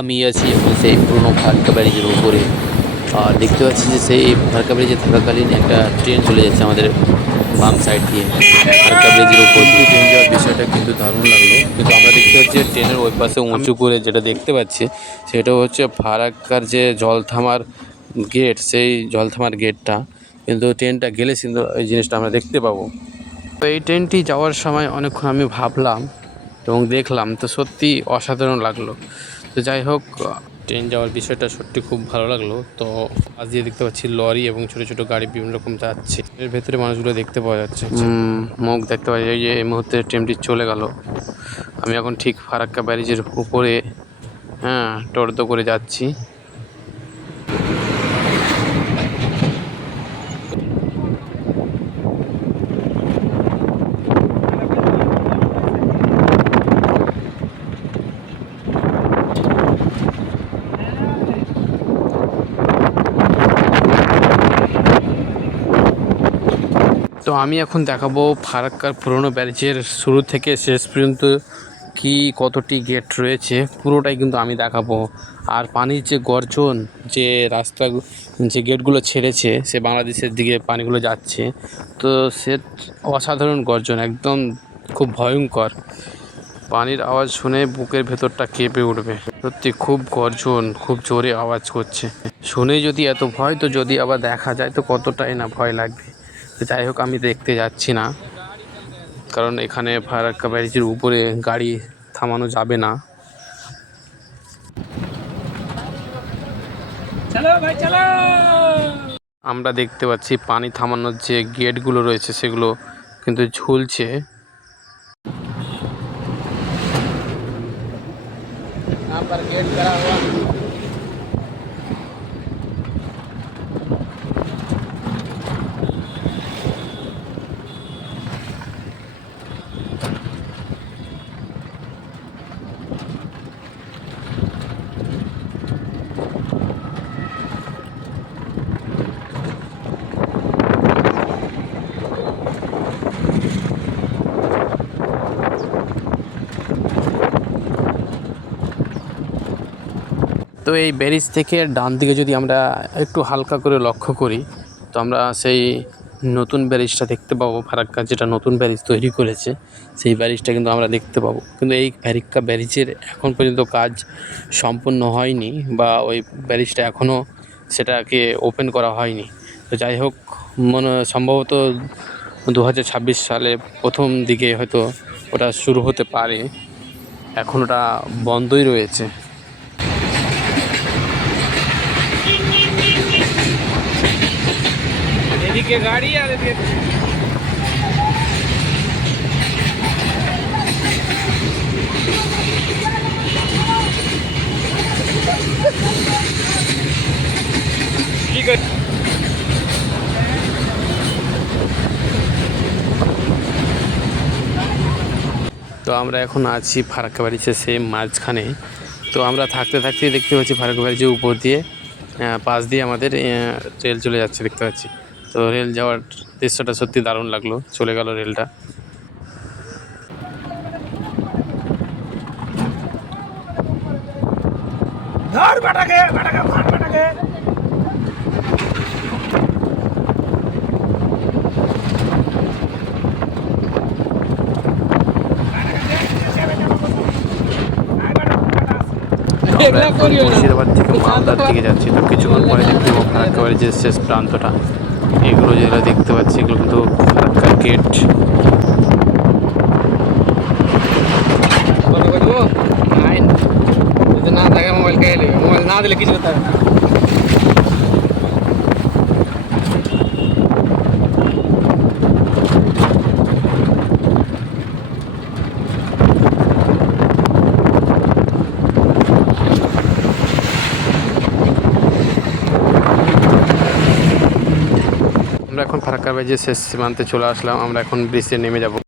আমি আছি এখন সেই পুরনো ফারাক্কা ব্যারেজের উপরে। আর দেখতে পাচ্ছি যে সেই ফারাক্কা ব্যারেজে থাকাকালীন একটা ট্রেন চলে যাচ্ছে আমাদের বাম সাইড দিয়ে ফারাক্কা ব্যারেজের উপর দিয়ে। ট্রেন যাওয়ার বিষয়টা কিন্তু দারুণ লাগলো, কিন্তু আমরা দেখতে পাচ্ছি ট্রেনের ওই পাশে উঁচু করে যেটা দেখতে পাচ্ছি সেটা হচ্ছে ফারাক্কার যে জল থামার গেট, সেই জল থামার গেটটা। কিন্তু ট্রেনটা গেলে কিন্তু এই জিনিসটা আমরা দেখতে পাবো। তো এই ট্রেনটি যাওয়ার সময় অনেকক্ষণ আমি ভাবলাম এবং দেখলাম, তো সত্যি অসাধারণ লাগলো। তো যাই হোক, ট্রেন যাওয়ার বিষয়টা সত্যি খুব ভালো লাগলো। তো আজ দিয়ে দেখতে পাচ্ছি লরি এবং ছোট ছোট গাড়ি বিভিন্ন রকম যাচ্ছে, এর ভেতরে মানুষগুলো দেখতে পাওয়া যাচ্ছে। মুখ দেখতে পাওয়া যায় যে এই মুহূর্তে ট্রেনটি চলে গেল। আমি এখন ঠিক ফারাক্কা ব্যারেজের উপরে টোটো করে যাচ্ছি। তো আমি এখন দেখাবো ফারাক্কার পুরনো ব্যারেজের শুরু থেকে শেষ পর্যন্ত কি কতটি গেট রয়েছে, পুরোটাই কিন্তু আমি দেখাবো। আর পানির যে গর্জন, যে রাস্তা, যে গেটগুলো ছেড়েছে সে বাংলাদেশের দিকে পানিগুলো যাচ্ছে, তো সে অসাধারণ গর্জন, একদম খুব ভয়ঙ্কর। পানির আওয়াজ শুনে বুকের ভেতরটা কেঁপে উঠবে। সত্যি খুব গর্জন, খুব জোরে আওয়াজ করছে। শুনে যদি এত ভয়, তো যদি আবার দেখা যায় তো কতটাই না ভয় লাগবে। তো যাই হোক, আমি দেখতে যাচ্ছি না, কারণ এখানে ফারাক্কা ব্যারেজের উপরে গাড়ি থামানো যাবে না। আমরা দেখতে পাচ্ছি পানি থামানোর যে গেটগুলো রয়েছে সেগুলো কিন্তু ঝুলছে। গেট করা তো এই ব্যারিজ থেকে ডান দিকে যদি আমরা একটু হালকা করে লক্ষ্য করি, তো আমরা সেই নতুন ব্যারিজটা দেখতে পাবো। ফারাক্কা যেটা নতুন ব্যারিজ তৈরি করেছে সেই ব্যারিজটা কিন্তু আমরা দেখতে পাবো। কিন্তু এই ফারাক্কা ব্যারিজের এখন পর্যন্ত কাজ সম্পূর্ণ হয়নি, বা ওই ব্যারিজটা এখনও সেটাকে ওপেন করা হয়নি। তো যাই হোক, সম্ভবত 2026 সালে প্রথম দিকে হয়তো ওটা শুরু হতে পারে, এখন ওটা বন্ধই রয়েছে। এদিকে গাড়ি আর এদিকে তো আমরা এখন আছি ফারাক্কা ব্যারেজের সেম মাঝখানে। তো আমরা থাকতে থাকতেই দেখতে পাচ্ছি ফারাক্কা ব্যারেজের উপর দিয়ে পাশ দিয়ে আমাদের রেল চলে যাচ্ছে দেখতে পাচ্ছি। তো রেল যাওয়ার দৃশ্যটা সত্যি দারুণ লাগলো, চলে গেল রেলটা। মুর্শিদাবাদ থেকে মালদার দিকে যাচ্ছি, তো কিছুক্ষণ পরে দেখতে পাবো ফারাক্কা ব্যারেজের শেষ প্রান্তটা। এগুলো যেগুলো দেখতে পাচ্ছি এগুলো কিন্তু ফারাক্কার গেট। না থাকে মোবাইল খেয়ে মোবাইল না দিলে কিছু করতে হবে না। আমরা এখন ফারাক্কা ব্যারেজের শেষ সীমান্তে চলে আসলাম, আমরা এখন ব্রিজে নেমে যাব।